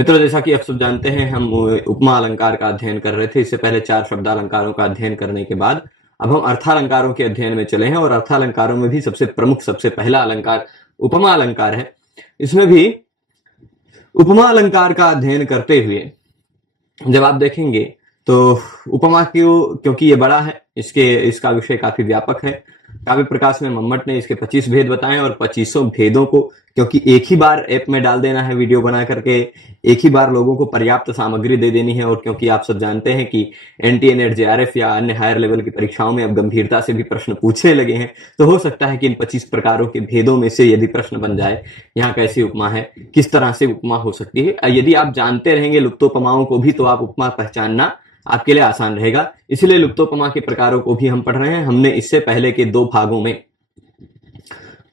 मित्रों, जैसा कि आप सब जानते हैं, हम उपमा अलंकार का अध्ययन कर रहे थे। इससे पहले 4 शब्दालंकारों का अध्ययन करने के बाद अब हम अर्थालंकारों के अध्ययन में चले हैं और अर्थालंकारों में भी सबसे प्रमुख, सबसे पहला अलंकार उपमा अलंकार है। इसमें भी उपमा अलंकार का अध्ययन करते हुए जब आप देखेंगे तो उपमा क्योंकि ये बड़ा है, इसका विषय काफी व्यापक है। काव्य प्रकाश में मम्मट ने इसके 25 भेद बताए और 25 भेदों को क्योंकि एक ही बार ऐप में डाल देना है, वीडियो बना करके एक ही बार लोगों को पर्याप्त सामग्री दे देनी है। और क्योंकि आप सब जानते हैं कि एनटीए नेट, जेआरएफ या अन्य हायर लेवल की परीक्षाओं में अब गंभीरता से भी प्रश्न पूछने लगे हैं, तो हो सकता है कि इन 25 प्रकारों के भेदों में से यदि प्रश्न बन जाए, यहाँ कैसी उपमा है, किस तरह से उपमा हो सकती है, यदि आप जानते रहेंगे लुप्तोपमाओं को भी तो आप उपमा पहचानना आपके लिए आसान रहेगा। इसलिए लुप्तोपमा के प्रकारों को भी हम पढ़ रहे हैं। हमने इससे पहले के 2 भागों में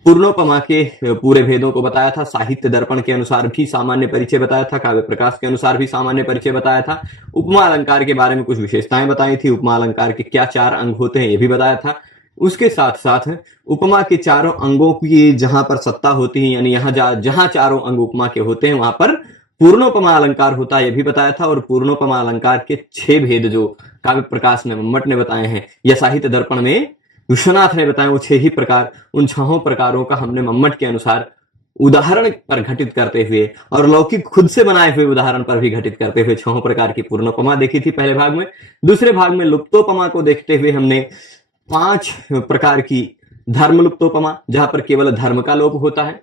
पूर्णोपमा के पूरे भेदों को बताया था, साहित्य दर्पण के अनुसार भी सामान्य परिचय बताया था, काव्य प्रकाश के अनुसार भी सामान्य परिचय बताया था, उपमा अलंकार के बारे में कुछ विशेषताएं बताई थी, उपमा अलंकार के क्या 4 अंग होते हैं ये भी बताया था। उसके साथ साथ उपमा के चारों अंगों की जहां पर सत्ता होती है, यानी जहां चारों अंग उपमा के होते हैं वहां पर पूर्णोपमा अलंकार होता है, यह भी बताया था। और पूर्णोपमा अलंकार के 6 भेद जो काव्य प्रकाश में मम्मट ने बताए हैं या साहित्य दर्पण में विश्वनाथ ने बताए, वो 6 ही प्रकार, उन 6 प्रकारों का हमने मम्मट के अनुसार उदाहरण पर घटित करते हुए और लौकिक खुद से बनाए हुए उदाहरण पर भी घटित करते हुए 6 प्रकार की पूर्णोपमा देखी थी पहले भाग में। दूसरे भाग में लुप्तोपमा को देखते हुए हमने 5 प्रकार की धर्म लुप्तोपमा, जहां पर केवल धर्म का लोप होता है,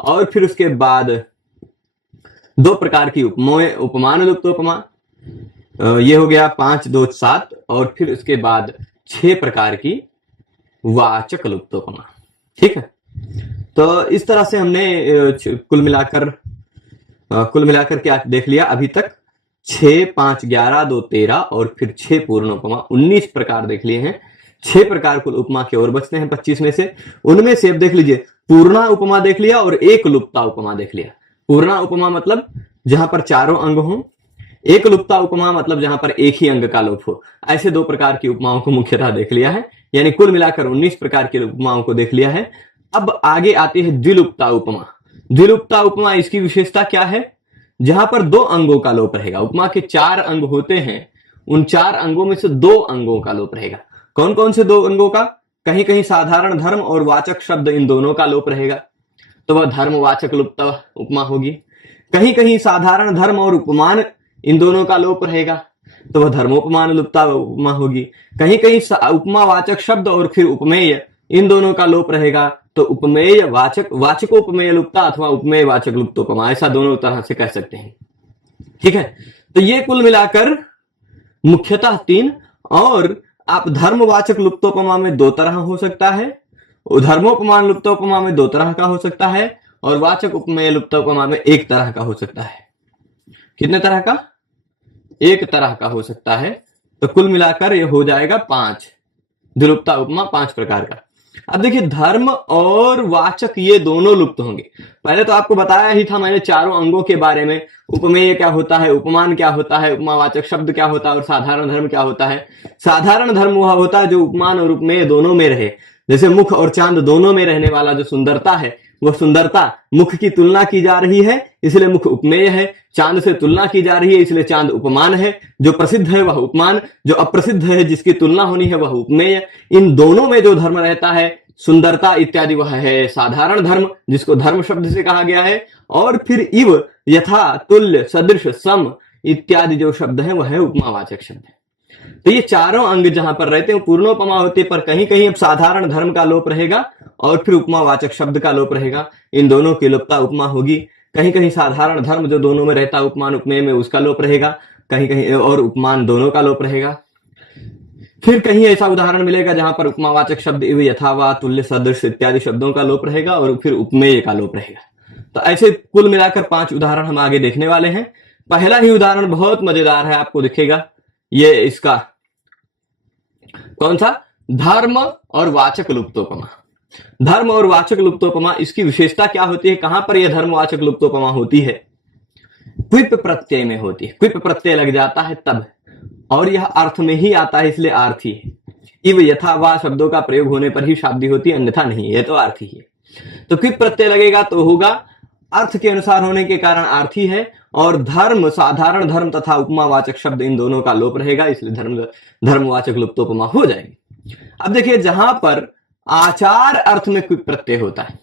और फिर उसके बाद 2 प्रकार की उपमान लुप्तोपमा, ये हो गया 5, 2, 7, और फिर उसके बाद 6 प्रकार की वाचक लुप्तोपमा। ठीक है, तो इस तरह से हमने कुल मिलाकर क्या देख लिया अभी तक। 6, 5, 11, 2, 13 और फिर 6 पूर्णोपमा, 19 प्रकार देख लिए हैं। 6 प्रकार कुल उपमा के और बचते हैं 25 में से। उनमें से अब देख लीजिए, पूर्णा उपमा देख लिया और एक लुप्ता उपमा देख लिया। पूर्णा उपमा मतलब जहां पर चारों अंग हों, एक लुप्ता उपमा मतलब जहां पर एक ही अंग का लोप हो। ऐसे 2 प्रकार की उपमाओं को मुख्यतः देख लिया है, यानी कुल मिलाकर 19 प्रकार की उपमाओं को देख लिया है। अब आगे आती है द्विलुप्ता उपमा। द्विलुप्ता उपमा, इसकी विशेषता क्या है? जहां पर 2 अंगों का लोप रहेगा। उपमा के 4 अंग होते हैं, उन 4 अंगों में से 2 अंगों का लोप रहेगा। कौन कौन से 2 अंगों का? कहीं कहीं साधारण धर्म और वाचक शब्द, इन दोनों का लोप रहेगा, तो वह धर्मवाचक लुप्ता उपमा होगी। कहीं कहीं साधारण धर्म और उपमान, इन दोनों का लोप रहेगा, तो वह धर्मोपमान लुप्ता उपमा होगी। कहीं कहीं उपमावाचक शब्द और फिर उपमेय, इन दोनों का लोप रहेगा, तो उपमेय वाचकोपमेय लुप्ता अथवा उपमेय वाचक लुप्तोपमा, ऐसा दोनों तरह से कह सकते हैं। ठीक है, तो ये कुल मिलाकर मुख्यतः 3। और आप धर्मवाचक लुप्तोपमा में 2 तरह हो सकता है, धर्मोपमान लुप्तोपमा में 2 तरह का हो सकता है, और वाचक उपमेय लुप्तोपमा में 1 तरह का हो सकता है। कितने तरह का? 1 तरह का हो सकता है। तो कुल मिलाकर ये हो जाएगा 5 द्विलुप्ता उपमा, 5 प्रकार का। अब देखिए, धर्म और वाचक ये दोनों लुप्त होंगे। पहले तो आपको बताया ही था मैंने चारों अंगों के बारे में, उपमेय क्या होता है, उपमान क्या होता है, उपमावाचक शब्द क्या होता है और साधारण धर्म क्या होता है। साधारण धर्म वह होता है जो उपमान और उपमेय दोनों में रहे, जैसे मुख और चांद दोनों में रहने वाला जो सुंदरता है, वह सुंदरता मुख की तुलना की जा रही है इसलिए मुख उपमेय है, चांद से तुलना की जा रही है इसलिए चांद उपमान है, जो प्रसिद्ध है वह उपमान, जो अप्रसिद्ध है जिसकी तुलना होनी है वह उपमेय। इन दोनों में जो धर्म रहता है, सुंदरता इत्यादि, वह है साधारण धर्म, जिसको धर्म शब्द से कहा गया है। और फिर इव, यथा, तुल्य, सदृश, सम इत्यादि जो शब्द है वह है उपमावाचक शब्द है। तो ये चारों अंग जहां पर रहते हैं पूर्णोपमा होते, पर कहीं कहीं अब साधारण धर्म का लोप रहेगा और फिर उपमावाचक शब्द का लोप रहेगा। इन दोनों की लुप्ता उपमा होगी। कहीं कहीं साधारण धर्म जो दोनों में रहता है उपमान उपमेय में, उसका लोप रहेगा, कहीं कहीं और उपमान दोनों का लोप रहेगा। फिर कहीं ऐसा उदाहरण मिलेगा जहां पर उपमावाचक शब्द इव, यथा, वा, तुल्य, सदृश इत्यादि शब्दों का लोप रहेगा और फिर उपमेय का लोप रहेगा। तो ऐसे कुल मिलाकर 5 उदाहरण हम आगे देखने वाले हैं। पहला ही उदाहरण बहुत मजेदार है, आपको दिखेगा। ये इसका कौन सा? धर्म और वाचक लुप्तोपमा। धर्म और वाचक लुप्तोपमा, इसकी विशेषता क्या होती है? कहां पर यह धर्मवाचक लुप्तोपमा होती है? क्विप प्रत्यय में होती है। क्विप प्रत्यय लग जाता है तब, और यह अर्थ में ही आता है इसलिए आर्थी है। इव, यथा, वा शब्दों का प्रयोग होने पर ही शाब्दी होती है, अन्यथा नहीं, यह तो आर्थी है। तो क्विप प्रत्यय लगेगा तो होगा अर्थ के अनुसार होने के कारण आर्थी है, और धर्म, साधारण धर्म तथा उपमावाचक शब्द इन दोनों का लोप रहेगा, इसलिए धर्मवाचक लुप्तोपमा हो जाएगी। अब देखिए जहां पर आचार अर्थ में क्विप प्रत्यय होता है,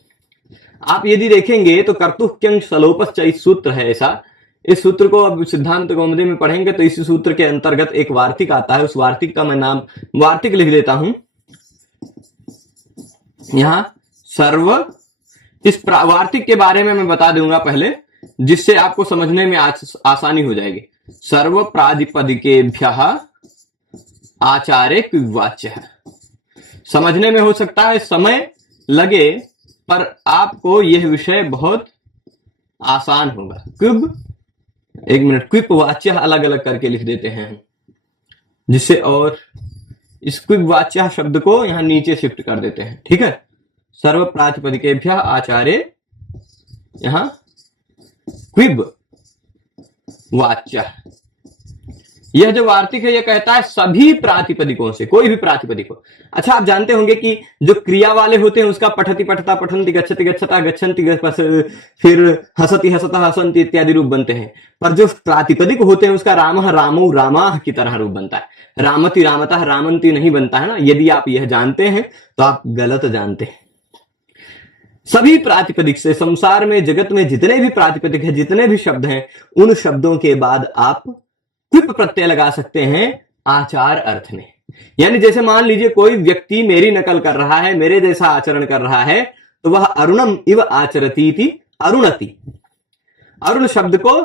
आप यदि देखेंगे तो कर्तुक्यंग सलोपश्च इस सूत्र है ऐसा। इस सूत्र को अब सिद्धांत कौमुदी में पढ़ेंगे तो इस सूत्र के अंतर्गत एक वार्तिक आता है, उस वार्तिक का मैं नाम वार्तिक लिख देता हूं यहां सर्व। इस वार्तिक के बारे में मैं बता दूंगा पहले, जिससे आपको समझने में आसानी हो जाएगी। सर्व प्रातिपदिकेभ्यः आचार्य क्विवाच्य, समझने में हो सकता है समय लगे पर आपको यह विषय बहुत आसान होगा। क्विब, एक मिनट, क्विप वाच्य अलग अलग करके लिख देते हैं जिससे, और इस क्विप वाच्य शब्द को यहां नीचे शिफ्ट कर देते हैं, ठीक है। सर्व प्रातिपदिकेभ्यः आचार्य, यहां क्विब वाच्य। यह जो वार्तिक है यह कहता है सभी प्रातिपदिकों से, कोई भी प्रातिपदिक हो। अच्छा, आप जानते होंगे कि जो क्रिया वाले होते हैं उसका पठति पठता, पठन्ति गच्छति गच्छता, गच्छन्ति फिर हसति हसता, हसन्ति इत्यादि रूप बनते हैं। पर जो प्रातिपदिक होते हैं उसका रामः रामौ रामाः की तरह रूप बनता है, रामति रामतः रामन्ति नहीं बनता है ना। यदि आप यह जानते हैं तो आप गलत जानते हैं। सभी प्रातिपदिक से, संसार में जगत में जितने भी प्रातिपदिक है, जितने भी शब्द हैं, उन शब्दों के बाद आप क्विप प्रत्यय लगा सकते हैं आचार अर्थ में। यानी जैसे मान लीजिए कोई व्यक्ति मेरी नकल कर रहा है, मेरे जैसा आचरण कर रहा है, तो वह अरुणम इव आचरती थी अरुणति। अरुण शब्द को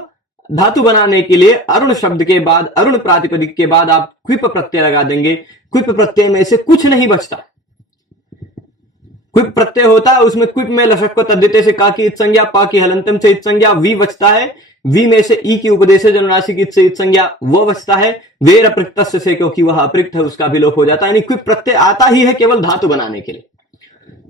धातु बनाने के लिए अरुण शब्द के बाद, अरुण प्रातिपदिक के बाद आप क्विप प्रत्यय लगा देंगे। क्विप प्रत्यय में से कुछ नहीं बचता। क्विप प्रत्यय होता है उसमें क्विप में लशक को तद्धिते से का की इत संज्ञा, पा की हलंतम से इत संज्ञा, वी बचता है, वी में से ई की उपदेश जनुनासिक इत से इत संज्ञा वो बचता है, वेर अपृक्त से क्योंकि वह अपृक्त है उसका भी लोप हो जाता है। यानी क्विप प्रत्यय आता ही है केवल धातु बनाने के लिए।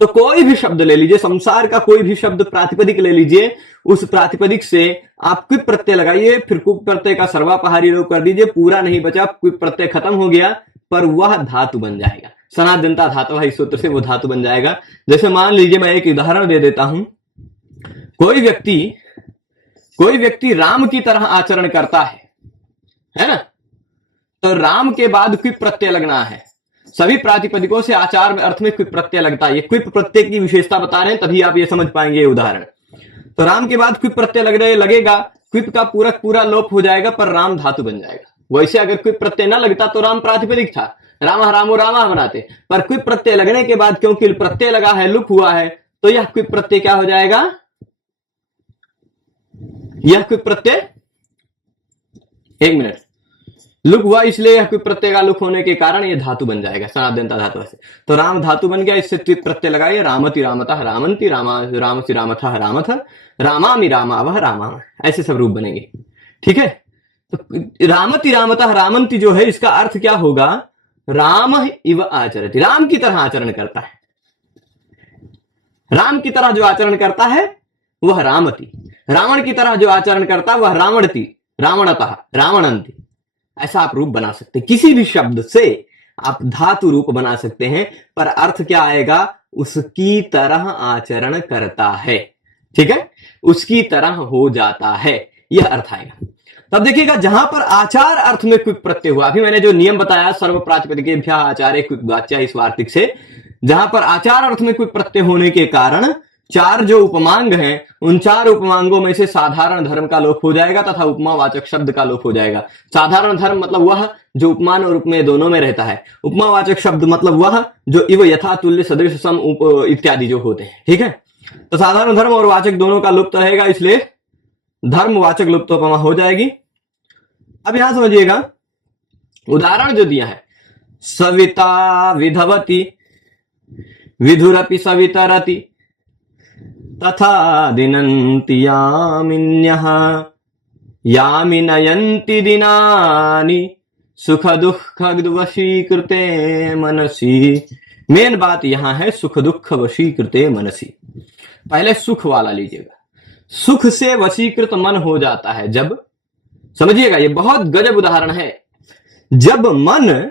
तो कोई भी शब्द ले लीजिए, संसार का कोई भी शब्द प्रातिपदिक ले लीजिए, उस प्रातिपदिक से आप क्विप प्रत्यय लगाइए, फिर क्विप प्रत्यय का सर्वापहारी लोप कर दीजिए, पूरा नहीं बचा, क्विप प्रत्यय खत्म हो गया, पर वह धातु बन जाएगा। सनातनता धातु है, इस सूत्र से वो धातु बन जाएगा। जैसे मान लीजिए मैं एक उदाहरण दे देता हूं, कोई व्यक्ति राम की तरह आचरण करता है ना, तो राम के बाद क्विप प्रत्यय लगना है। सभी प्रातिपदिकों से आचार में अर्थ में क्विप प्रत्यय लगता है। ये क्विप प्रत्यय की विशेषता बता रहे हैं, तभी आप ये समझ पाएंगे ये उदाहरण। तो राम के बाद क्विप प्रत्यय लगेगा, क्विप का पूरा लोप हो जाएगा, पर राम धातु बन जाएगा। वैसे अगर क्विप प्रत्यय न लगता तो राम प्रातिपदिक था, राम रामो रामा बनाते, पर क्विप प्रत्यय लगने के बाद क्योंकि प्रत्यय लगा है, लुप हुआ है, तो यह क्विप प्रत्यय क्या हो जाएगा, यह क्विप प्रत्यय, एक मिनट, लुप हुआ, इसलिए यह क्विप प्रत्यय का लुप होने के कारण यह धातु बन जाएगा, सनातनता धातु से। तो राम धातु बन गया, इससे क्विप प्रत्यय लगाइए, रामति रामतः रामन्ति, रामसि रामथः रामथ, रामामि रामावह रामा, ऐसे सब रूप बनेंगे, ठीक है। तो रामति रामतः रामन्ति जो है, इसका अर्थ क्या होगा, राम इव आचरति, राम की तरह आचरण करता है। राम की तरह जो आचरण करता है वह रामति, रावण की तरह जो आचरण करता है वह रावणति, रावणतः रावणंति। ऐसा आप रूप बना सकते हैं। किसी भी शब्द से आप धातु रूप बना सकते हैं, पर अर्थ क्या आएगा, उसकी तरह आचरण करता है, ठीक है, उसकी तरह हो जाता है, यह अर्थ आएगा। तब देखिएगा जहां पर आचार अर्थ में क्विप प्रत्यय हुआ, अभी मैंने जो नियम बताया सर्व प्रातिपदिकेभ्यः आचार्य क्विप वाच्य इस वार्तिक से, जहां पर आचार अर्थ में क्विप प्रत्यय होने के कारण चार जो उपमांग हैं, उन चार उपमांगों में से साधारण धर्म का लोप हो जाएगा तथा उपमावाचक शब्द का लोप हो जाएगा। साधारण धर्म मतलब वह जो उपमान और उपमेय दोनों में रहता है। उपमावाचक शब्द मतलब वह जो इव यथा तुल्य सदृश सम इत्यादि जो होते हैं, ठीक है। तो साधारण धर्म और वाचक दोनों का लुप्त रहेगा, इसलिए धर्मवाचक लुप्तोपमा हो जाएगी। अब यहां समझिएगा उदाहरण जो दिया है, सविता विधवती, विधुरपि सवितरति, तथा दिनन्ति यामिन्यः, यामि नयन्ति दिनानि, सुख दुख वशीकृते मनसि। मेन बात यहां है सुख दुख वशीकृते मनसि। पहले सुख वाला लीजिएगा, सुख से वशीकृत मन हो जाता है जब, समझिएगा ये बहुत गजब उदाहरण है, जब मन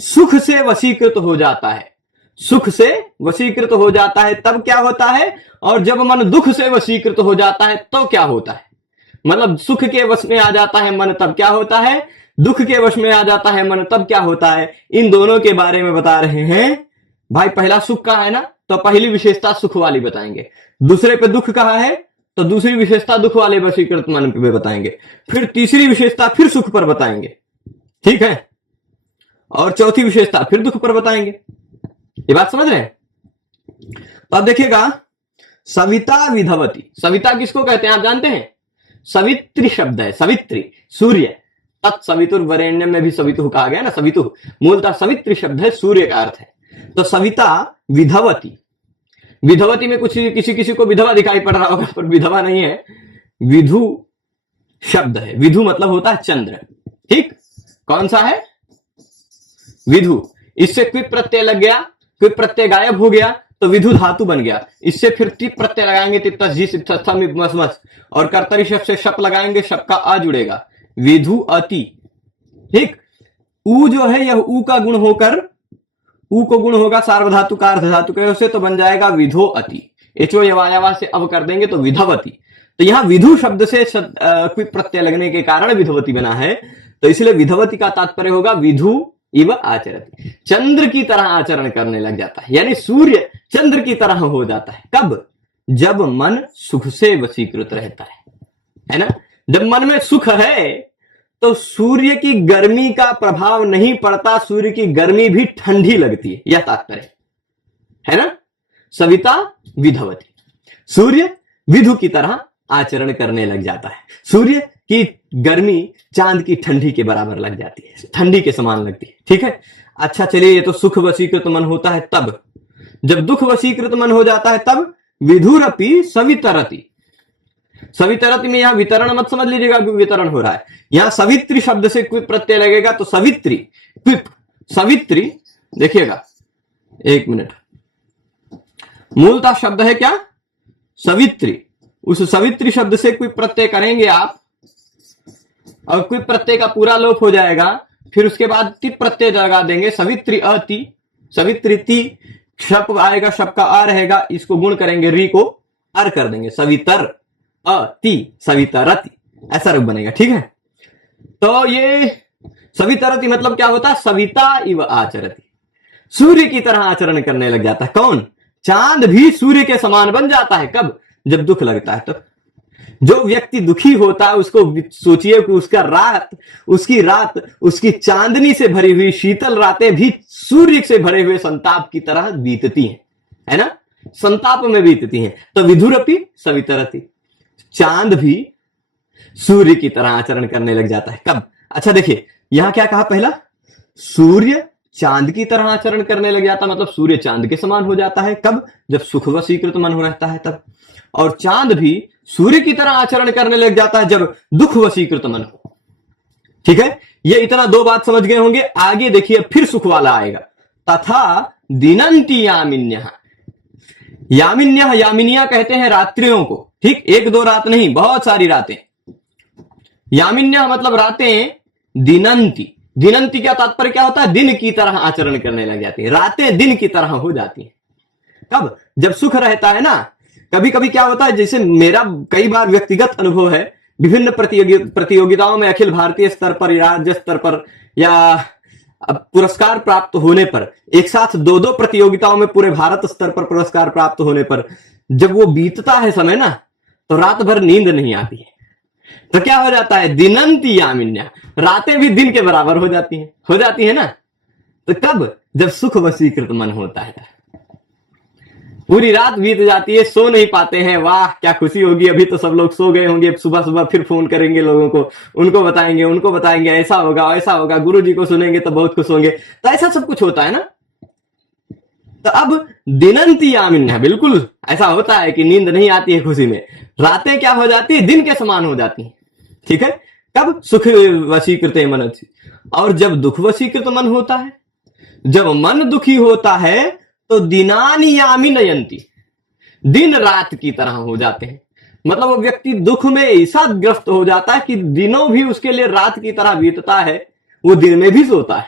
सुख से वशीकृत हो जाता है, सुख से वशीकृत हो जाता है तब क्या होता है, और जब मन दुख से वशीकृत हो जाता है तो क्या होता है। मतलब सुख के वश में आ जाता है मन तब क्या होता है, दुख के वश में आ जाता है मन तब क्या होता है। इन दोनों के बारे में बता रहे हैं भाई। पहला सुख का है ना, तो पहली विशेषता सुख वाली बताएंगे। दूसरे पे दुख कहा है तो दूसरी विशेषता दुख वाले वशीकृत मन पे बताएंगे। फिर तीसरी विशेषता फिर सुख पर बताएंगे, ठीक है। और चौथी विशेषता फिर दुख पर बताएंगे। ये बात समझ रहे हैं? तो अब देखिएगा, सविता विधवती। सविता किसको कहते हैं आप जानते हैं? सवित्री शब्द है, सवित्री सूर्य। तत्सवितुर वरेण्यम में भी सवितु कहा गया ना, सवितु मूलतः सवित्री शब्द है, सूर्य का अर्थ है। तो सविता विधवती, विधवती में कुछ किसी किसी को विधवा दिखाई पड़ रहा होगा, पर विधवा नहीं है, विधु शब्द है। विधु मतलब होता है चंद्र, ठीक। कौन सा है? विधु। इससे क्विप प्रत्यय लग गया, क्विप प्रत्यय गायब हो गया तो विधु धातु बन गया। इससे फिर टिप प्रत्यय लगाएंगे, तिप्तस और कर्तरी शब्द से शप लगाएंगे, शप का आ जुड़ेगा, विधु अति, ठीक। ऊ जो है यह ऊ का गुण होकर, ऊ को गुण होगा सार्वधातु का अर्ध धातु के से, तो बन जाएगा विधो अति। एचो यवायावा से अब कर देंगे तो विधवती। तो यहां विधु शब्द से क्विप प्रत्यय लगने के कारण विधवती बना है, तो इसलिए विधवती का तात्पर्य होगा विधु इव आचरति, चंद्र की तरह आचरण करने लग जाता है। यानी सूर्य चंद्र की तरह हो जाता है। कब? जब मन सुख से वशीकृत रहता है ना। जब मन में सुख है तो सूर्य की गर्मी का प्रभाव नहीं पड़ता, सूर्य की गर्मी भी ठंडी लगती है, यह तात्पर्य है ना। सविता विधवती, सूर्य विधु की तरह आचरण करने लग जाता है। सूर्य की गर्मी चांद की ठंडी के बराबर लग जाती है, ठंडी के समान लगती है, ठीक है। अच्छा चलिए, ये तो सुख वशीकृत मन होता है तब। जब दुख वशीकृत मन हो जाता है तब विधुरपि सवितरति। सवितरति में यहां वितरण मत समझ लीजिएगा, वितरण हो रहा है। यहां सवित्री शब्द से क्विप प्रत्यय लगेगा तो सवित्री, क्विप सवित्री। देखिएगा एक मिनट, मूलतः शब्द है क्या? सवित्री। उस सवित्री शब्द से क्विप प्रत्यय करेंगे आप और क्विप प्रत्यय का पूरा लोप हो जाएगा। फिर उसके बाद टिप प्रत्यय लगा देंगे, सवित्री अति, सवित्री ती, शप आएगा, शप का आ रहेगा, इसको गुण करेंगे, री को अर कर देंगे, सवितर अति सवितरति, ऐसा रूप बनेगा, ठीक है। तो ये सवितरति मतलब क्या होता है? सविता इव आचरति, सूर्य की तरह आचरण करने लग जाता है। कौन? चांद भी सूर्य के समान बन जाता है। कब? जब दुख लगता है। तो जो व्यक्ति दुखी होता है उसको सोचिए कि उसकी रात उसकी चांदनी से भरी हुई शीतल रातें भी सूर्य से भरे हुए संताप की तरह बीतती हैं, है ना, संताप में बीतती हैं। तो विधुरपि सवितरति, चांद भी सूर्य की तरह आचरण करने लग जाता है। कब? अच्छा देखिए, यहां क्या कहा? पहला, सूर्य चांद की तरह आचरण करने लग जाता, मतलब सूर्य चांद के समान हो जाता है। कब? जब सुख वशीकृत मन हो रहता है तब। और चांद भी सूर्य की तरह आचरण करने लग जाता है जब दुख वशीकृत मन हो, ठीक है। ये इतना दो बात समझ गए होंगे। आगे देखिए फिर सुख वाला आएगा, तथा दिनंती यामिन्यः। यामिन्यः, यामिनिया कहते हैं रात्रियों को, ठीक। एक दो रात नहीं, बहुत सारी रातें। यामिन्यः मतलब रातें, दिनंती, दिनंती का तात्पर्य क्या होता है? दिन की तरह आचरण करने लग जाती है, रातें दिन की तरह हो जाती हैं। कब? जब सुख रहता है ना। कभी कभी क्या होता है, जैसे मेरा कई बार व्यक्तिगत अनुभव है, विभिन्न प्रतियोगिताओं में अखिल भारतीय स्तर पर, राज्य स्तर पर या पुरस्कार प्राप्त होने पर, एक साथ दो दो प्रतियोगिताओं में पूरे भारत स्तर पर पुरस्कार प्राप्त होने पर जब वो बीतता है समय ना, तो रात भर नींद नहीं आती है। तो क्या हो जाता है? दिनंती यामिन्या, रातें भी दिन के बराबर हो जाती है ना। तो कब? जब सुख वशीकृत मन होता है। पूरी रात बीत जाती है, सो नहीं पाते हैं, वाह क्या खुशी होगी। अभी तो सब लोग सो गए होंगे, सुबह सुबह फिर फोन करेंगे लोगों को, उनको बताएंगे ऐसा होगा, गुरु जी को सुनेंगे तो बहुत खुश होंगे। तो ऐसा सब कुछ होता है ना। तो अब दिनंती यामिन्या, बिल्कुल ऐसा होता है कि नींद नहीं आती है खुशी में, रातें क्या हो जाती है? दिन के समान हो जाती है, ठीक है। कब? सुख वशीकृत मन। और जब दुख वशीकृत मन होता है, जब मन दुखी होता है तो दिनानि यामिनयन्ति, दिन रात की तरह हो जाते हैं। मतलब वो व्यक्ति दुख में ऐसा ग्रस्त हो जाता है कि दिनों भी उसके लिए रात की तरह बीतता है, वो दिन में भी सोता है,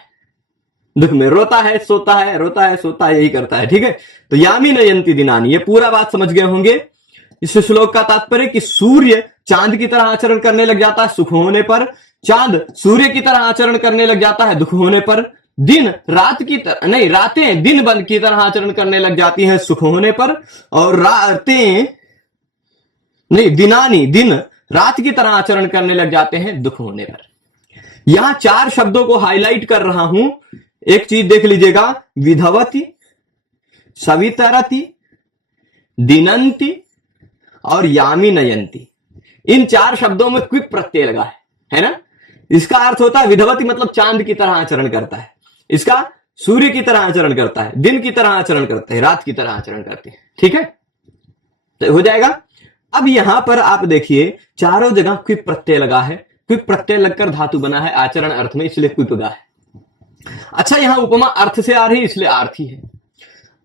दुख में रोता है, सोता है, रोता है, सोता है, यही करता है, ठीक है। तो यामिनयन्ति दिनानि, ये पूरा बात समझ गए होंगे। इस श्लोक का तात्पर्य कि सूर्य चांद की तरह आचरण करने लग जाता है सुख होने पर, चांद सूर्य की तरह आचरण करने लग जाता है दुख होने पर, दिन रात की तरह नहीं, रातें दिन बन की तरह आचरण करने लग जाती हैं सुख होने पर, और रातें नहीं, दिनानी दिन रात की तरह आचरण करने लग जाते हैं दुख होने पर। यहां 4 शब्दों को हाईलाइट कर रहा हूं। एक चीज देख लीजिएगा, विधवती, सवितरती, दिनंती और यामी नयंती। इन 4 शब्दों में क्विप प्रत्यय लगा है ना। इसका अर्थ होता है विधवती मतलब चांद की तरह आचरण करता है, इसका सूर्य की तरह आचरण करता है, दिन की तरह आचरण करता है, रात की तरह आचरण करते हैं। ठीक है, तो हो जाएगा। अब यहां पर आप देखिए चारों जगह क्विप प्रत्यय लगा है, क्विप प्रत्यय लगकर धातु बना है आचरण अर्थ में, इसलिए क्विप लगा है। अच्छा, यहां उपमा अर्थ से आ रही इसलिए आर्थी है।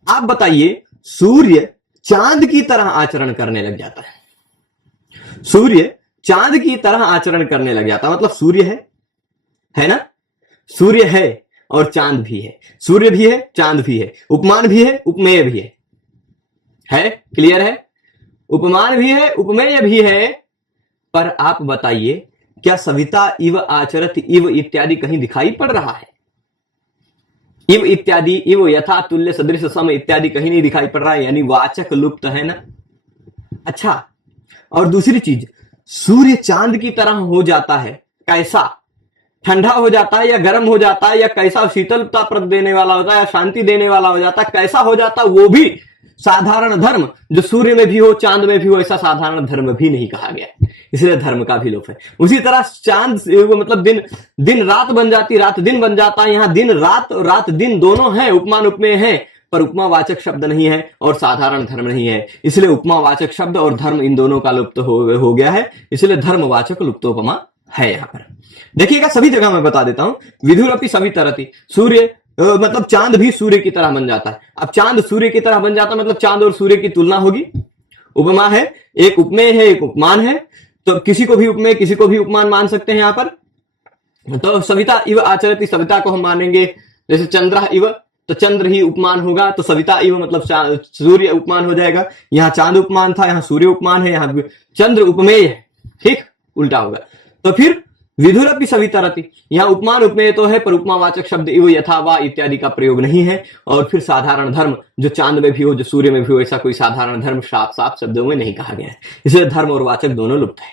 आप बताइए, सूर्य चांद की तरह आचरण करने लग जाता है, सूर्य चांद की तरह आचरण करने लग जाता, मतलब सूर्य है ना, सूर्य है और चांद भी है, सूर्य भी है चांद भी है, उपमान भी है उपमेय भी है क्लियर है, उपमान भी है उपमेय भी है। पर आप बताइए, क्या सविता इव आचरत इव इत्यादि कहीं दिखाई पड़ रहा है? इव इत्यादि, इव यथा तुल्य सदृश सम इत्यादि कहीं नहीं दिखाई पड़ रहा है, यानी वाचक लुप्त है ना। अच्छा, और दूसरी चीज, सूर्य चांद की तरह हो जाता है, कैसा? ठंडा हो जाता है या गर्म हो जाता है, या कैसा शीतलता प्रद देने वाला होता है या शांति देने वाला हो जाता है, कैसा हो जाता है? वो भी साधारण धर्म जो सूर्य में भी हो चांद में भी हो, ऐसा साधारण धर्म भी नहीं कहा गया, इसलिए धर्म का भी लोप है। उसी तरह चांद मतलब दिन रात बन जाती, रात दिन बन जाता है, यहां दिन रात और रात दिन दोनों है, उपमान उपमेय है, पर उपमावाचक शब्द नहीं है और साधारण धर्म नहीं है, इसलिए उपमावाचक शब्द और धर्म इन दोनों का लुप्त हो गया है, इसलिए धर्मवाचक लुप्तोपमा है। यहां पर देखिएगा, सभी जगह मैं बता देता हूं, विधुरपि सवितरति, सूर्य मतलब चांद भी सूर्य की तरह बन जाता है। अब चांद सूर्य की तरह बन जाता मतलब चांद और सूर्य की तुलना होगी, उपमा है, एक उपमेय है एक उपमान है, तो किसी को भी उपमेय किसी को भी उपमान मान सकते हैं यहां पर। तो सविता इव आचरति, सविता को हम मानेंगे, जैसे चंद्र इव, तो चंद्र ही उपमान होगा, तो सविता इव मतलब सूर्य उपमान हो जाएगा। यहां चांद उपमान था, यहां सूर्य उपमान है, यहां चंद्र उपमेय है, ठीक, उल्टा होगा। तो फिर विधुरपि सवितरति, यहां उपमान उपमेय तो है पर उपमावाचक शब्द इव यथा वा इत्यादि का प्रयोग नहीं है। और फिर साधारण धर्म जो चांद में भी हो जो सूर्य में भी हो, ऐसा कोई साधारण धर्म साफ साफ शब्दों में नहीं कहा गया है, इसलिए धर्म और वाचक दोनों लुप्त है।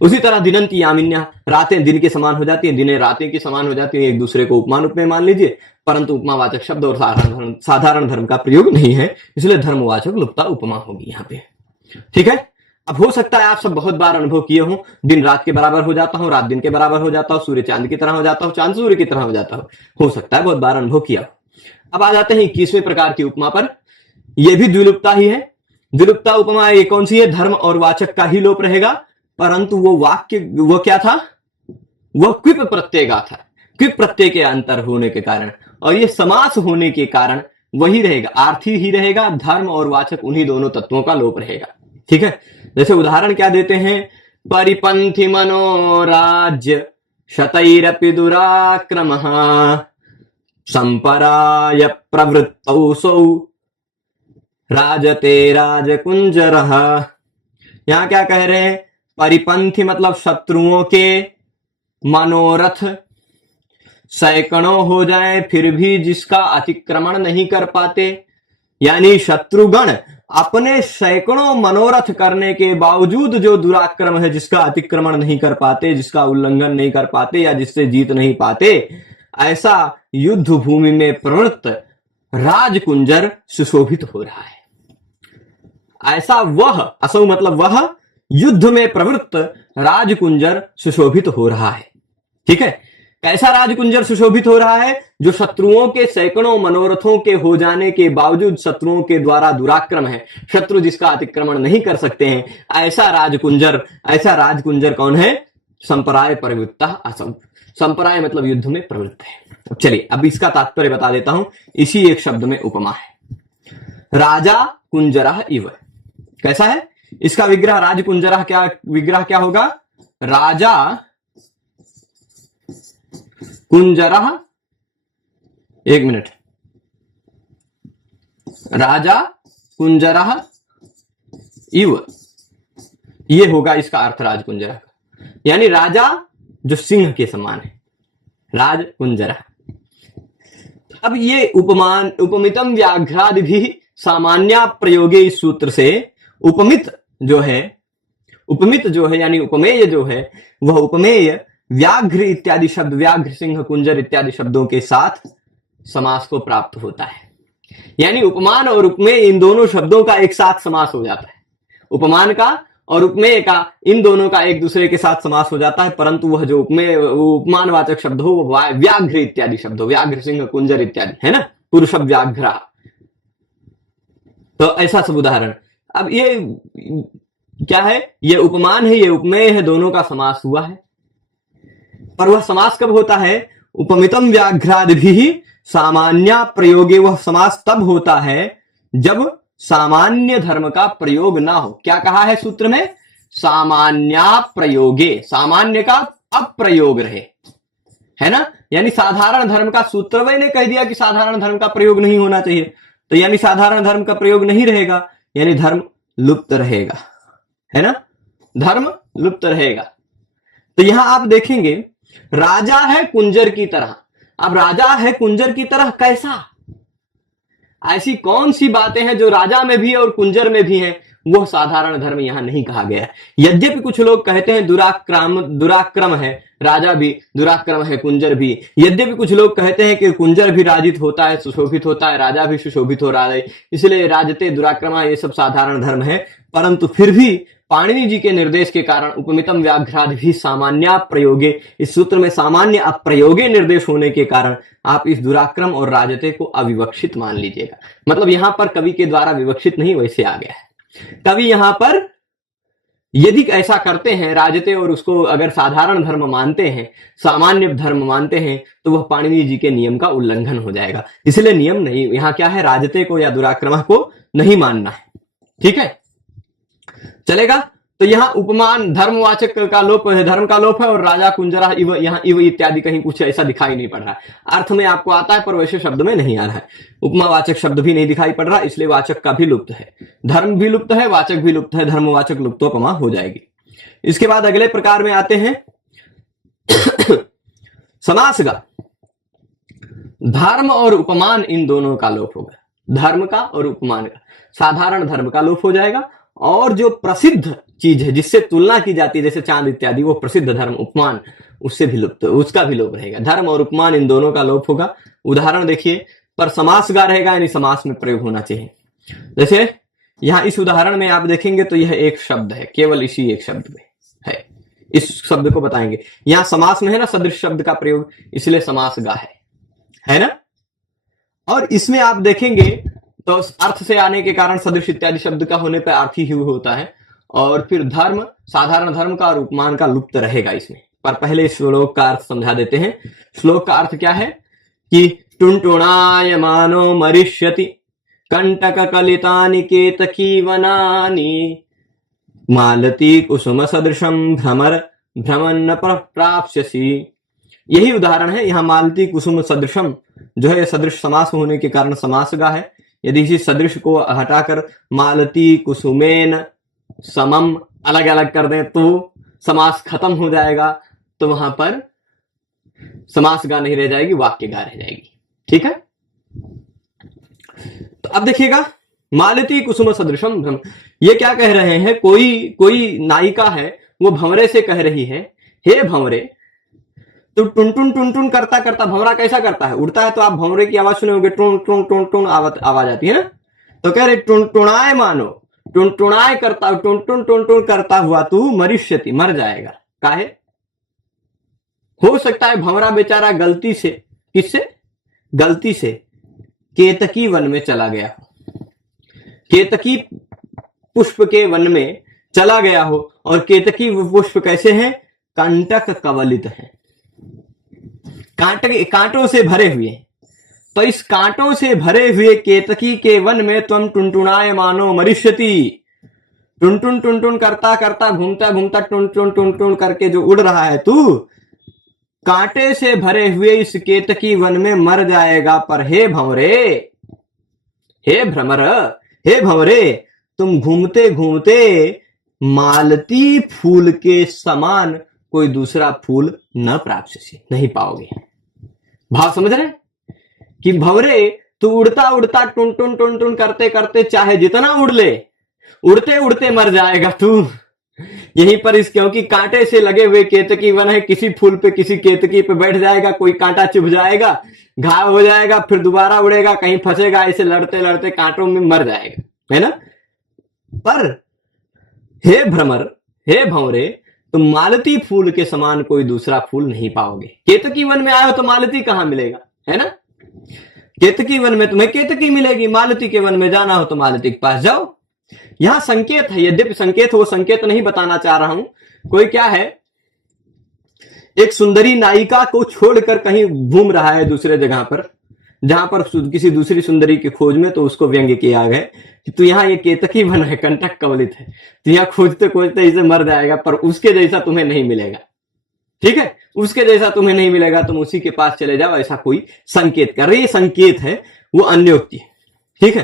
उसी तरह दिनंती यामिन्या, रातें दिन के समान हो जाती है, दिनें रातें की समान हो जाती है, एक दूसरे को उपमान उपमेय मान लीजिए, परंतु उपमावाचक शब्द और साधारण धर्म का प्रयोग नहीं है, इसलिए धर्मवाचक लुप्ता उपमा होगी यहाँ पे। ठीक है, अब हो सकता है आप सब बहुत बार अनुभव किए हो, दिन रात के बराबर हो जाता हूं, रात दिन के बराबर हो जाता हूं, सूर्य चांद की तरह हो जाता हूं, चांद सूर्य की तरह हो जाता हो सकता है बहुत बार अनुभव किया हो। अब आ जाते हैं 21वें प्रकार की उपमा पर, यह भी द्विलुप्ता ही है। द्विलुप्ता उपमा ये कौन सी है? धर्म और वाचक का ही लोप रहेगा, परंतु वो वाक्य वो क्या था? वह क्विप प्रत्यय का था, क्विप प्रत्यय के अंतर होने के कारण, और ये समास होने के कारण वही रहेगा, आर्थी ही रहेगा, धर्म और वाचक उन्हीं दोनों तत्वों का लोप रहेगा। ठीक है, जैसे उदाहरण क्या देते हैं, परिपंथी मनोराज्य शतैरपि दुराक्रमः संपराय प्रवृत्तौ सौ राजते राजकुंजरः। यहां क्या कह रहे हैं? परिपंथी मतलब शत्रुओं के, मनोरथ सैकड़ों हो जाए फिर भी जिसका अतिक्रमण नहीं कर पाते, यानी शत्रुगण अपने सैकड़ों मनोरथ करने के बावजूद जो दुराक्रम है, जिसका अतिक्रमण नहीं कर पाते, जिसका उल्लंघन नहीं कर पाते या जिससे जीत नहीं पाते, ऐसा युद्ध भूमि में प्रवृत्त राजकुंजर सुशोभित हो रहा है। ऐसा वह, असौ मतलब वह, युद्ध में प्रवृत्त राजकुंजर सुशोभित हो रहा है। ठीक है, कैसा राजकुंजर सुशोभित हो रहा है? जो शत्रुओं के सैकड़ों मनोरथों के हो जाने के बावजूद शत्रुओं के द्वारा दुराक्रम है, शत्रु जिसका अतिक्रमण नहीं कर सकते हैं, ऐसा राजकुंजर कौन है? संपराय प्रवृत्ता असम। संपराय मतलब युद्ध में प्रवृत्त है। चलिए अब इसका तात्पर्य बता देता हूं, इसी एक शब्द में उपमा है, राजा कुंजरा इव। कैसा है इसका विग्रह? राजकुंजरा क्या विग्रह क्या होगा? राजा कुंजरः, एक मिनट, राजा कुंजरः इव ये होगा इसका अर्थ राजकुंजरा का, यानी राजा जो सिंह के समान है, राजकुंजरा। अब ये उपमान उपमितम व्याघ्रादि भी सामान्य प्रयोगे, इस सूत्र से उपमित जो है, उपमित जो है यानी उपमेय जो है, वह उपमेय व्याघ्र इत्यादि शब्द, व्याघ्र सिंह कुंजर इत्यादि शब्दों के साथ समास को प्राप्त होता है। यानी उपमान और उपमेय इन दोनों शब्दों का एक साथ समास हो जाता है। उपमान का और उपमेय का, इन दोनों का एक दूसरे के साथ समास हो जाता है, परंतु वह जो उपमेय उपमानवाचक शब्द हो वो व्याघ्र इत्यादि शब्द हो, व्याघ्र सिंह कुंजर इत्यादि, है ना, पुरुष व्याघ्र। तो ऐसा सब उदाहरण। अब ये क्या है, ये उपमान है, ये उपमेय है, दोनों का समास हुआ है। पर वह समास कब होता है, उपमितम व्याघ्रादि भी सामान्य प्रयोगे, वह समास तब होता है जब सामान्य धर्म का प्रयोग ना हो। क्या कहा है सूत्र में, सामान्य प्रयोगे, सामान्य का अप्रयोग रहे, है ना, यानी साधारण धर्म का, सूत्रवय ने कह दिया कि साधारण धर्म का प्रयोग नहीं होना चाहिए, तो यानी साधारण धर्म का प्रयोग नहीं रहेगा, यानी धर्म लुप्त रहेगा, है ना, धर्म लुप्त रहेगा। तो यहां आप देखेंगे राजा है कुंजर की तरह। अब राजा है कुंजर की तरह कैसा, ऐसी कौन सी बातें हैं जो राजा में भी और कुंजर में भी हैं, वो साधारण धर्म यहां नहीं कहा गया। यद्यपि कुछ लोग कहते हैं दुराक्रम है, राजा भी दुराक्रम है, कुंजर भी। यद्यपि कुछ लोग कहते हैं कि कुंजर भी राजित होता है, सुशोभित होता है, राजा भी सुशोभित हो रहा है, इसलिए राजते दुराक्रमा ये सब साधारण धर्म है, परंतु फिर भी पाणिनि जी के निर्देश के कारण उपमितम व्याघ्राद भी सामान्य प्रयोगे, इस सूत्र में सामान्य अप्रयोगे निर्देश होने के कारण आप इस दुराक्रम और राजते को अविवक्षित मान लीजिएगा। मतलब यहां पर कवि के द्वारा विवक्षित नहीं, वैसे आ गया है। कवि यहां पर यदि ऐसा करते हैं राजते और उसको अगर साधारण धर्म मानते हैं, सामान्य धर्म मानते हैं, तो वह पाणिनि जी के नियम का उल्लंघन हो जाएगा। इसलिए नियम नहीं, यहां क्या है, राजते को या दुराक्रम को नहीं मानना है, ठीक है, चलेगा। तो यहां उपमान धर्मवाचक का लोप है, धर्म का लोप है, और राजा कुंजरा इव, यहां इव इत्यादि कहीं कुछ ऐसा दिखाई नहीं पड़ रहा है। अर्थ में आपको आता है पर वैसे शब्द में नहीं आ रहा है। उपमावाचक शब्द भी नहीं दिखाई पड़ रहा, इसलिए वाचक का भी लुप्त है, धर्म भी लुप्त है, वाचक भी लुप्त है, धर्मवाचक लुप्तोपमा हो जाएगी। इसके बाद अगले प्रकार में आते हैं समास का। धर्म और उपमान इन दोनों का लोप होगा, धर्म का और उपमान का, साधारण धर्म का लोप हो जाएगा, और जो प्रसिद्ध चीज है जिससे तुलना की जाती है जैसे चांद इत्यादि, वो प्रसिद्ध धर्म उपमान, उससे भी लुप्त, उसका भी लोप रहेगा। धर्म और उपमान इन दोनों का लोप होगा। उदाहरण देखिए, पर समास गा रहेगा यानी समास में प्रयोग होना चाहिए। जैसे यहां इस उदाहरण में आप देखेंगे तो यह एक शब्द है, केवल इसी एक शब्द में है, इस शब्द को बताएंगे। यहां समास में है ना सदृश शब्द का प्रयोग, इसलिए समास गा है ना। और इसमें आप देखेंगे तो अर्थ से आने के कारण सदृश इत्यादि शब्द का होने पर अर्थ ही होता है, और फिर धर्म, साधारण धर्म का और उपमान का लुप्त रहेगा इसमें। पर पहले श्लोक का अर्थ समझा देते हैं। श्लोक का अर्थ क्या है कि टुनटुणायमानो मरिष्यति कंटक कलितानि केतकी वनानि मालती कुसुम सदृशम भ्रमर भ्रमन्न प्राप्स्यसि। यही उदाहरण है। यहां मालती कुसुम सदृशम जो है सदृश समास होने के कारण समास गा है। यदि इसी सदृश को हटाकर मालती कुसुमेन समम अलग अलग कर दें तो समास खत्म हो जाएगा, तो वहां पर समास गा नहीं रह जाएगी, वाक्य गा रह जाएगी, ठीक है। तो अब देखिएगा, मालती कुसुम सदृशम भ्रम, ये क्या कह रहे हैं, कोई नायिका है, वो भंवरे से कह रही है, हे भंवरे। तो टुन टुन टुन टुन करता करता, भंवरा कैसा करता है, उड़ता है, तो आप भंवरे की आवाज सुनोगे, टुन टुन टुन टुन आवाज आती है ना। तो कह रहे टुन टुनाए मानो, टुन टुनाए करता, टुन टुन टुन टुन करता हुआ तू मरिष्यति, मर जाएगा। काहे, हो सकता है भंवरा बेचारा गलती से, किससे, गलती से केतकी वन में चला गया हो, केतकी पुष्प के वन में चला गया हो, और केतकी पुष्प कैसे हैं, कंटक कवलित है, कांटों से भरे हुए हैं। तो इस कांटों से भरे हुए केतकी के वन में तुम टुनटुनाए मानो मरिष्यति, टुन टुन टुन टुन करता करता, घूमता घूमता, टुन टुन टुन टुन करके जो उड़ रहा है तू, कांटे से भरे हुए इस केतकी वन में मर जाएगा। पर हे भंवरे, हे भ्रमर, हे भंवरे, तुम घूमते घूमते मालती फूल के समान कोई दूसरा फूल न प्राप्त नहीं पाओगे। भाव समझ रहे कि भंवरे तू उड़ता उड़ता टुन टुन टुन टुन करते करते चाहे जितना उड़ ले, उड़ते उड़ते मर जाएगा तू यहीं पर। इस क्योंकि कांटे से लगे हुए केतकी वन है, किसी फूल पे किसी केतकी पे बैठ जाएगा, कोई कांटा चुभ जाएगा, घाव हो जाएगा, फिर दोबारा उड़ेगा, कहीं फंसेगा, ऐसे लड़ते लड़ते कांटों में मर जाएगा, है ना। पर हे भ्रमर, हे भंवरे, तुम मालती फूल के समान कोई दूसरा फूल नहीं पाओगे। केतकी वन में आए हो तो मालती कहां मिलेगा, है ना। केतकी वन में तुम्हें केतकी मिलेगी, मालती के वन में जाना हो तो मालती के पास जाओ। यहां संकेत है, यद्यपि संकेत वो संकेत नहीं बताना चाह रहा हूं। कोई क्या है, एक सुंदरी नायिका को छोड़कर कहीं घूम रहा है दूसरे जगह पर, जहां पर किसी दूसरी सुंदरी की खोज में, तो उसको व्यंग्य किया गया कि तू यहाँ ये केतकी वन है, कंटक कवलित है, तो यहाँ खोजते खोजते इसे मर जाएगा, पर उसके जैसा तुम्हें नहीं मिलेगा। ठीक है, उसके जैसा तुम्हें नहीं मिलेगा, तुम उसी के पास चले जाओ, ऐसा कोई संकेत कर रही है। संकेत है, वो अन्योक्ति है। ठीक है,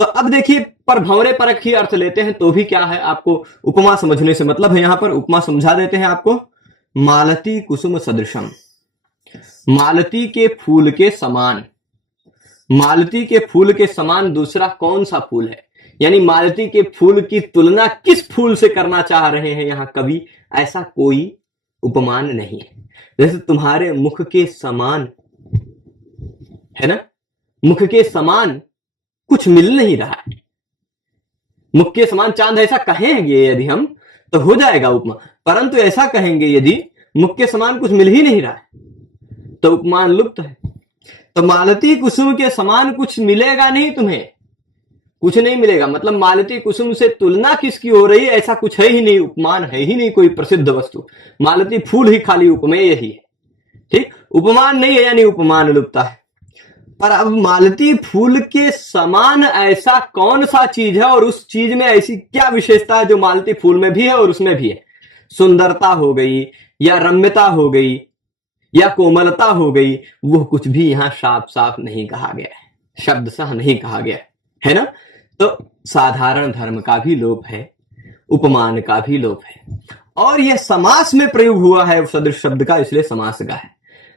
तो अब देखिए, पर भंवरे परख ही अर्थ लेते हैं तो भी क्या है, आपको उपमा समझने से मतलब है। यहां पर उपमा समझा देते हैं आपको। मालती कुसुम सदृशम, मालती के फूल के समान। मालती के फूल के समान दूसरा कौन सा फूल है, यानी मालती के फूल की तुलना किस फूल से करना चाह रहे हैं यहां कवि, ऐसा कोई उपमान नहीं है। जैसे तुम्हारे मुख के समान, है ना, मुख के समान कुछ मिल नहीं रहा है। मुख के समान चांद, ऐसा कहेंगे यदि हम तो हो जाएगा उपमा, परंतु ऐसा कहेंगे यदि मुख के समान कुछ मिल ही नहीं रहा है तो उपमान लुप्त है। तो मालती कुसुम के समान कुछ मिलेगा नहीं तुम्हें, कुछ नहीं मिलेगा। मतलब मालती कुसुम से तुलना किसकी हो रही है, ऐसा कुछ है ही नहीं, उपमान है ही नहीं कोई प्रसिद्ध वस्तु। मालती फूल ही खाली उपमेय ही है। ठीक, उपमान नहीं है, यानी उपमान लुप्त है। पर अब मालती फूल के समान ऐसा कौन सा चीज है, और उस चीज में ऐसी क्या विशेषता है जो मालती फूल में भी है और उसमें भी है। सुंदरता हो गई, या रम्यता हो गई, या कोमलता हो गई, वो कुछ भी यहां साफ साफ नहीं कहा गया है, शब्द सह नहीं कहा गया है ना। तो साधारण धर्म का भी लोप है, उपमान का भी लोप है, और यह समास में प्रयोग हुआ है सदृश शब्द का, इसलिए समास का है।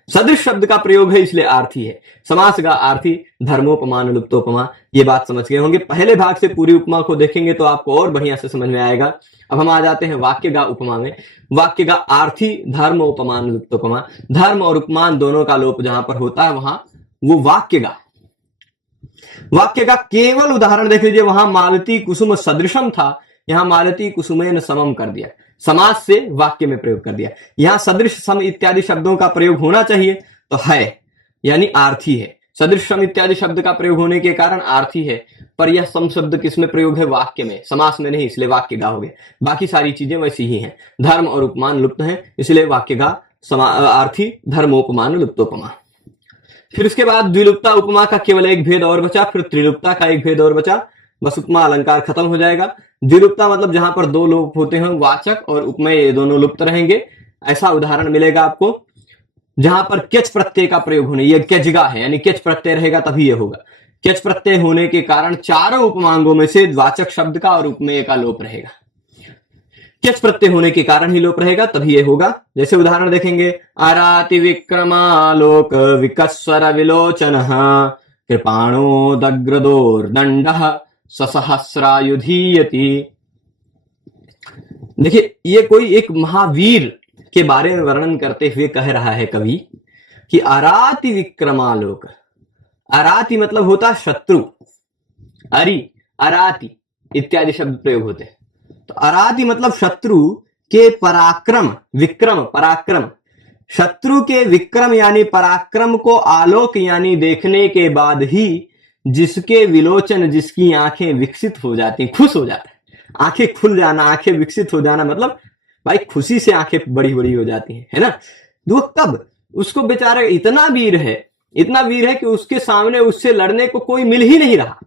सदृश शब्द का प्रयोग है इसलिए आर्थी है, समास का आर्थी, धर्मोपमान लुप्तोपमा। ये बात समझ गए होंगे। पहले भाग से पूरी उपमा को देखेंगे तो आपको और बढ़िया से समझ में आएगा। अब हम आ जाते हैं वाक्य का उपमा में। वाक्य का आर्थी, धर्म उपमान लुप्तोपमा। धर्म और उपमान दोनों का लोप जहां पर होता है वहां वो वाक्य का केवल उदाहरण देख लीजिए। वहां मालती कुसुम सदृशम था, यहां मालती कुसुमेन समम कर दिया, समास से वाक्य में प्रयोग कर दिया। यहां सदृश सम इत्यादि शब्दों का प्रयोग होना चाहिए तो है, यानी आर्थी है। सदृश सम इत्यादि शब्द का प्रयोग होने के कारण आर्थी है, पर यह सम शब्द किसमें प्रयोग है, वाक्य में, समास में नहीं, इसलिए वाक्य का हो गया। बाकी सारी चीजें वैसी ही हैं। धर्म और उपमान लुप्त हैं, इसलिए वाक्य का आर्थी, धर्मोपमान लुप्तोपमा। फिर उसके बाद द्विलुप्ता उपमा का केवल एक भेद और बचा, फिर त्रिलुप्ता का एक भेद और बचा, बस उपमा अलंकार खत्म हो जाएगा। द्विलुप्ता मतलब जहां पर दो लोप होते हैं, वाचक और उपमेय, ये दोनों लुप्त रहेंगे। ऐसा उदाहरण मिलेगा आपको जहां पर क्यच प्रत्यय का प्रयोग होने, ये क्यजगा है, यानी क्यच प्रत्यय रहेगा तभी ये होगा। क्यच प्रत्यय होने के कारण चारों उपमांगों में से वाचक शब्द का और उपमेय का लोप रहेगा। क्यच प्रत्यय होने के कारण ही लोप रहेगा, तभी ये होगा। जैसे उदाहरण देखेंगे, आराति विक्रमालोक विकस्वर विलोचन कृपाणो दग्रदोर्दंड ससहस्रायुधीयति। देखिए, ये कोई एक महावीर के बारे में वर्णन करते हुए कह रहा है कवि कि आराति विक्रमालोक। आराति मतलब होता शत्रु, अरि, अराति इत्यादि शब्द प्रयोग होते हैं। तो अराति मतलब शत्रु के पराक्रम, विक्रम पराक्रम, शत्रु के विक्रम यानी पराक्रम को आलोक यानी देखने के बाद ही जिसके विलोचन, जिसकी आंखें विकसित हो जाती, खुश हो जाता है। आंखें खुल जाना, आंखें विकसित हो जाना मतलब भाई खुशी से आंखें बड़ी बड़ी हो जाती है ना। वो कब, उसको बेचारा इतना वीर है कि उसके सामने उससे लड़ने को कोई मिल ही नहीं रहा,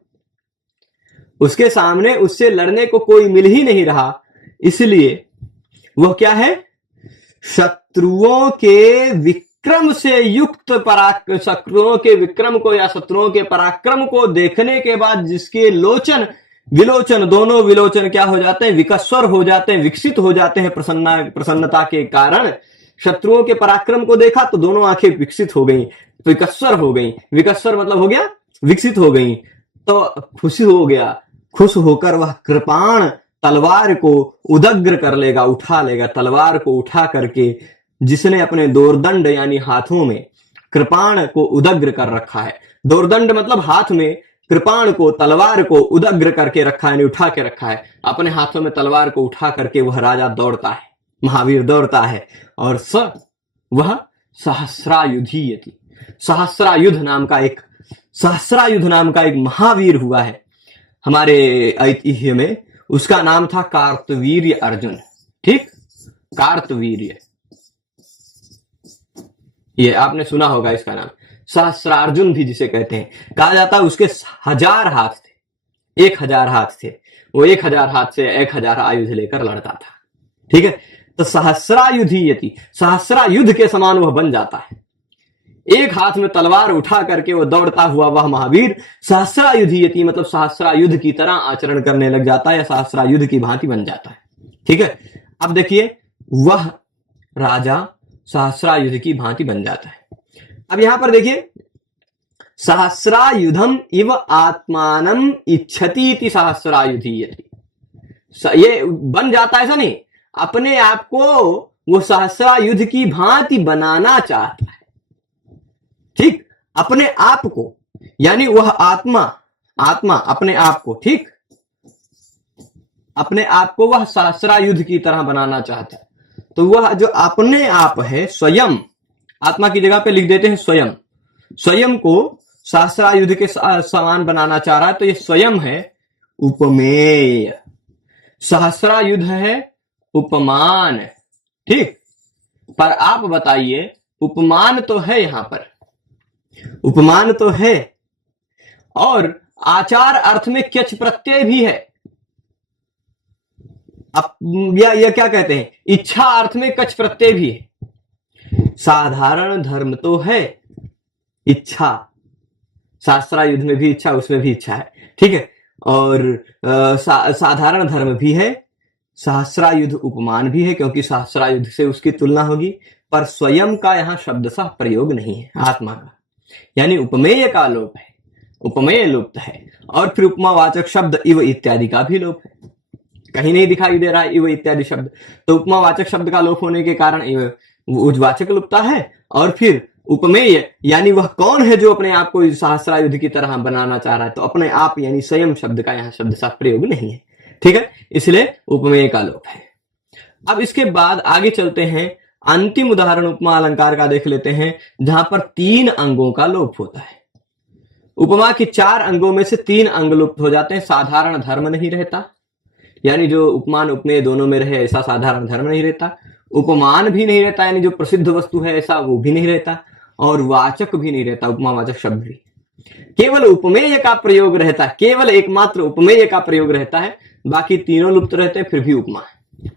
उसके सामने उससे लड़ने को कोई मिल ही नहीं रहा। इसलिए वह क्या है, शत्रुओं के विक्रम से युक्त शत्रुओं के विक्रम को या शत्रुओं के पराक्रम को देखने के बाद जिसके लोचन विलोचन, दोनों विलोचन क्या हो जाते हैं, विकस्वर हो जाते हैं, विकसित हो जाते हैं प्रसन्नता के कारण। शत्रुओं के पराक्रम को देखा तो दोनों आंखें विकसित हो गई, विकस्वर हो गई। विकस्वर मतलब हो गया विकसित हो गई, तो खुशी हो गया। खुश होकर वह कृपाण तलवार को उदग्र कर लेगा, उठा लेगा। तलवार को उठा करके जिसने अपने दोर्दंड यानी हाथों में कृपाण को उदग्र कर रखा है। दोर्दंड मतलब हाथ में कृपाण को, तलवार को उदग्र करके रखा है, यानी उठा के रखा है। अपने हाथों में तलवार को उठा करके वह राजा दौड़ता है, महावीर दौड़ता है। और वह सहस्रायुधीयति, सहस्रायुध नाम का एक महावीर हुआ है हमारे ऐतिह्य में। उसका नाम था कार्तवीर्य अर्जुन। ठीक, कार्तवीर्य, ये आपने सुना होगा इसका नाम। सहस्रार्जुन भी जिसे कहते हैं, कहा जाता है उसके 1000 हाथ थे, 1000 हाथ थे। वो 1000 हाथ से 1000 आयुध लेकर लड़ता था। ठीक है, तो सहस्रायुधीयति, सहस्रायुध के समान वह बन जाता है। एक हाथ में तलवार उठा करके वो दौड़ता हुआ वह महावीर सहस्रायुधीयति मतलब सहस्रायुध की तरह आचरण करने लग जाता है, या सहस्रायुध की भांति बन जाता है। ठीक है, अब देखिए वह राजा सहस्रायुध की भांति बन जाता है। अब यहां पर देखिए, सहस्रायुधम इव आत्मानम इच्छति इति सहस्रायुधीयति, ये बन जाता है, ऐसा नहीं, अपने आप को वो सहस्रायुध की भांति बनाना चाहता है। ठीक, अपने आप को, यानी वह आत्मा अपने आप को, ठीक, अपने आप को वह सहस्रायुध की तरह बनाना चाहता है। तो वह जो अपने आप है, स्वयं, आत्मा की जगह पे लिख देते हैं स्वयं, स्वयं को सहस्रायुध के समान बनाना चाह रहा है। तो ये स्वयं है उपमेय, सहस्रायुध है उपमान। ठीक, पर आप बताइए, उपमान तो है, यहां पर उपमान तो है, और आचार अर्थ में क्यच प्रत्यय भी है। अब या क्या कहते हैं, इच्छा अर्थ में कच प्रत्यय भी है। साधारण धर्म तो है इच्छा, शास्त्रायुध में भी इच्छा, उसमें भी इच्छा है। ठीक है, और साधारण धर्म भी है, सहस्रायुध उपमान भी है, क्योंकि सहस्रायुध से उसकी तुलना होगी। पर स्वयं का यहां शब्दशः प्रयोग नहीं है, आत्मा का, यानी उपमेय का लोप है, उपमेय लुप्त है। और फिर उपमावाचक शब्द इव इत्यादि का भी लोप है, कहीं नहीं दिखाई दे रहा है इव इत्यादि शब्द। तो उपमावाचक शब्द का लोप होने के कारण उज्वाचक लुप्ता है। और फिर उपमेय यानी वह कौन है जो अपने आप को सहस्रायुध की तरह बनाना चाह रहा है, तो अपने आप यानी स्वयं शब्द का यहाँ शब्द सा प्रयोग नहीं है। ठीक है, इसलिए उपमेय का लोप है। अब इसके बाद आगे चलते हैं, अंतिम उदाहरण उपमा अलंकार का देख लेते हैं, जहां पर 3 अंगों का लोप होता है। उपमा के 4 अंगों में से 3 अंग लुप्त हो जाते हैं। साधारण धर्म नहीं रहता, यानी जो उपमान उपमेय दोनों में रहे ऐसा साधारण धर्म नहीं रहता। उपमान भी नहीं रहता, यानी जो प्रसिद्ध वस्तु है ऐसा वो भी नहीं रहता। और वाचक भी नहीं रहता, उपमावाचक शब्द भी। केवल उपमेय का प्रयोग रहता है, केवल एकमात्र उपमेय का प्रयोग रहता है, बाकी तीनों लुप्त रहते हैं, फिर भी उपमा है।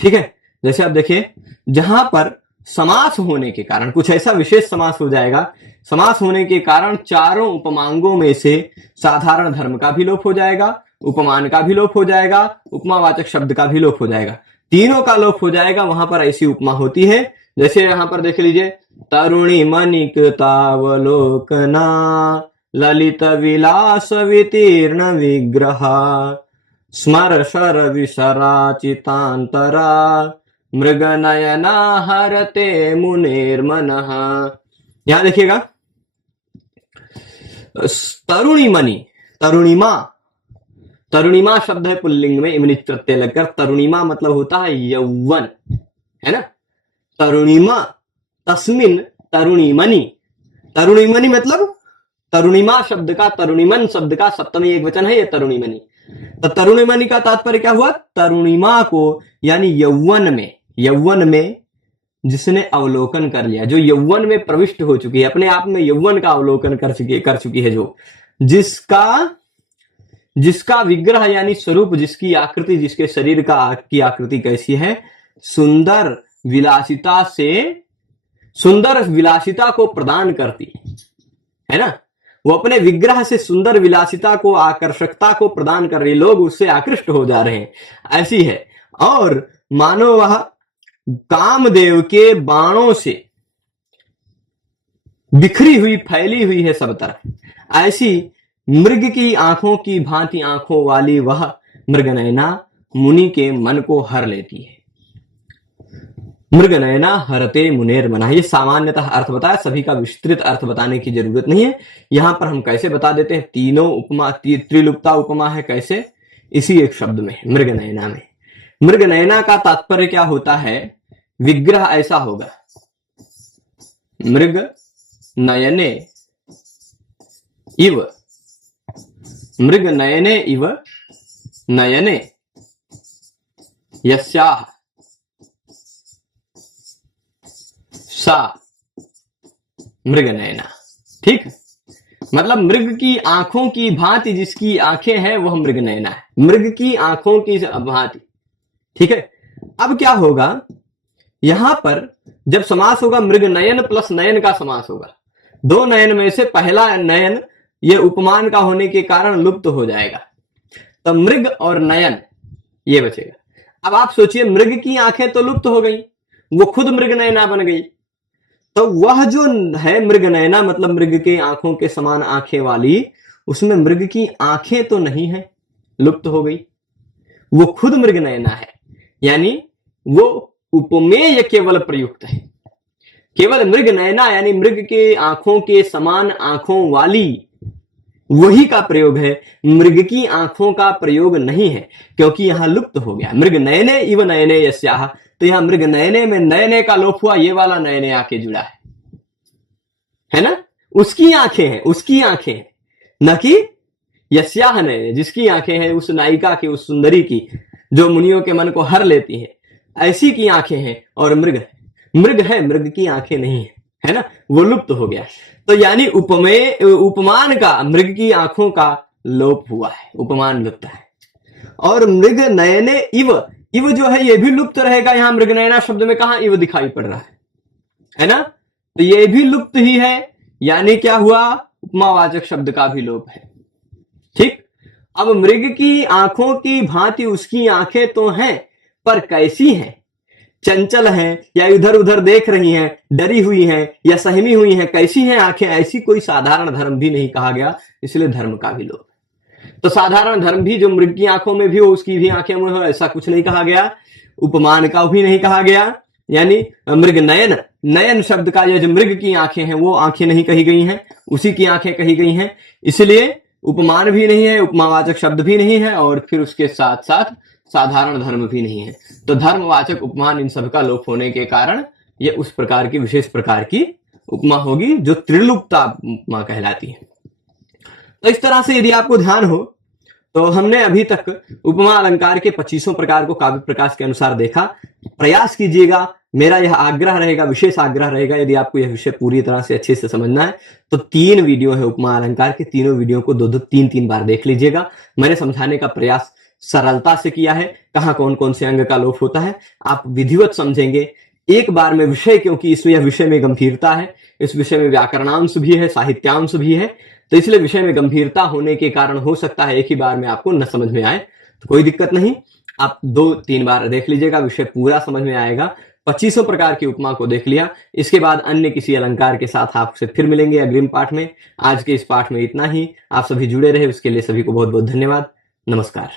ठीक है, जैसे आप देखिए, जहां पर समास होने के कारण, कुछ ऐसा विशेष समास हो जाएगा, समास होने के कारण चारों उपमांगों में से साधारण धर्म का भी लोप हो जाएगा, उपमान का भी लोप हो जाएगा, उपमावाचक शब्द का भी लोप हो जाएगा, तीनों का लोप हो जाएगा। वहां पर ऐसी उपमा होती है, जैसे यहां पर देख लीजिए, तरुणी मणिकृतावलोकना ललित विलास वितीर्ण विग्रह स्मर शर विसराचितांतरा मृग नयना हरते मुनेर्मनः। यहां देखिएगा, तरुणी मणि, तरुणिमा शब्द है पुल्लिंग में, इमनिच प्रत्यय लगकर। तरुणिमा मतलब होता है यौवन, है ना। तरुणिमा, तस्मिन तरुणीमणि, तरुणीमणि मतलब तरुणिमा शब्द का, तरुणिमन शब्द का सप्तमी एक वचन है ये तरुणीमणि। तो तरुणीमणि का तात्पर्य क्या हुआ, तरुणिमा को, यानी यौवन में जिसने अवलोकन कर लिया, जो यौवन में प्रविष्ट हो चुकी है, अपने आप में यौवन का अवलोकन कर चुकी है, जो जिसका विग्रह यानी स्वरूप, जिसकी आकृति, जिसके शरीर की आकृति कैसी है, सुंदर विलासिता को प्रदान करती है ना। वो अपने विग्रह से सुंदर विलासिता को, आकर्षकता को प्रदान कर रही, लोग उससे आकृष्ट हो जा रहे हैं, ऐसी है। और मानो वह कामदेव के बाणों से बिखरी हुई, फैली हुई है सब तरफ। ऐसी मृग की आंखों की भांति आंखों वाली वह मृगनयना मुनि के मन को हर लेती है। मृगनयना हरते मुनेर मना, ये सामान्यतः अर्थ बताया, सभी का विस्तृत अर्थ बताने की जरूरत नहीं है। यहां पर हम कैसे बता देते हैं, तीनों उपमा, त्रिलुप्ता उपमा है, कैसे, इसी एक शब्द में, मृगनयना में। मृगनयना का तात्पर्य क्या होता है, विग्रह ऐसा होगा, मृग नयने इव, मृग नयने इव नयने यस्याह सा मृग नयना। ठीक, मतलब मृग की आंखों की भांति जिसकी आंखें हैं वह मृग नयना है, मृग की आंखों की भांति। ठीक है, अब क्या होगा, यहां पर जब समास होगा मृग नयन प्लस नयन का समास होगा, दो नयन में से पहला नयन ये उपमान का होने के कारण लुप्त हो जाएगा, तो मृग और नयन ये बचेगा। अब आप सोचिए, मृग की आंखें तो लुप्त हो गई, वो खुद मृग नयना बन गई, तो वह जो है मृग नयना, मतलब मृग के आंखों के समान आंखें वाली, उसमें मृग की आंखें तो नहीं है, लुप्त हो गई, वो खुद मृग नयना है, यानी वो उपमेय केवल प्रयुक्त है, केवल मृग नयना यानी मृग के आंखों के समान आंखों वाली, वही का प्रयोग है, मृग की आंखों का प्रयोग नहीं है, क्योंकि यहां लुप्त हो गया। मृग नयने इव नयने यस्याह, तो यहां मृग नयने में नयने का लोप हुआ, ये वाला नयने आके जुड़ा है ना, उसकी आंखें हैं, उसकी आंखें हैं, न कि यस्याह नयने, जिसकी आंखें हैं उस नायिका की, उस सुंदरी की, जो मुनियों के मन को हर लेती है, ऐसी की आंखें हैं। और मृग है, मृग की आंखें नहीं है ना, वो लुप्त हो गया। तो यानी उपमेय, उपमान का मृग की आंखों का लोप हुआ है, उपमान लुप्त है। और मृग नयने इव, इव जो है ये भी लुप्त रहेगा, यहां मृग नयना शब्द में कहां इव दिखाई पड़ रहा है ना, तो ये भी लुप्त ही है, यानी क्या हुआ, उपमावाचक शब्द का भी लोप है। ठीक, अब मृग की आंखों की भांति उसकी आंखें तो हैं, पर कैसी हैं, चंचल हैं या इधर उधर देख रही हैं, डरी हुई हैं या सहमी हुई हैं, कैसी हैं आंखें, ऐसी कोई साधारण धर्म भी नहीं कहा गया, इसलिए धर्म का भी लोप। तो साधारण धर्म भी जो मृग की आंखों में भी हो, उसकी भी आंखें में हो, ऐसा कुछ नहीं कहा गया, उपमान का भी नहीं कहा गया, यानी मृग नयन, नयन शब्द का ये जो मृग की आंखें हैं वो आंखें नहीं कही गई हैं, उसी की आंखें कही गई हैं, इसलिए उपमान भी नहीं है, उपमावाचक शब्द भी नहीं है, और फिर उसके साथ साथ साधारण धर्म भी नहीं है। तो धर्मवाचक उपमान इन सब का लोप होने के कारण ये उस प्रकार की विशेष प्रकार की उपमा होगी जो त्रिलुप्ता उपमा कहलाती है। तो इस तरह से यदि आपको ध्यान हो तो हमने अभी तक उपमा अलंकार के 25 प्रकार को काव्य प्रकाश के अनुसार देखा। प्रयास कीजिएगा, मेरा यह आग्रह रहेगा, विशेष आग्रह रहेगा, यदि आपको यह विषय पूरी तरह से अच्छे से समझना है तो 3 वीडियो है उपमा अलंकार के, तीनों वीडियो को 2-2, 3-3 बार देख लीजिएगा। मैंने समझाने का प्रयास सरलता से किया है, कहां कौन कौन से अंग का लोप होता है आप विधिवत समझेंगे एक बार में विषय, क्योंकि इसमें यह विषय में गंभीरता है, इस विषय में व्याकरणांश भी है, साहित्यांश भी है, तो इसलिए विषय में गंभीरता होने के कारण हो सकता है एक ही बार में आपको न समझ में आए, तो कोई दिक्कत नहीं, आप 2-3 बार देख लीजिएगा, विषय पूरा समझ में आएगा। 25 प्रकार की उपमा को देख लिया, इसके बाद अन्य किसी अलंकार के साथ आपसे फिर मिलेंगे अग्रिम पाठ में। आज के इस पाठ में इतना ही, आप सभी जुड़े रहे उसके लिए सभी को बहुत बहुत धन्यवाद। नमस्कार।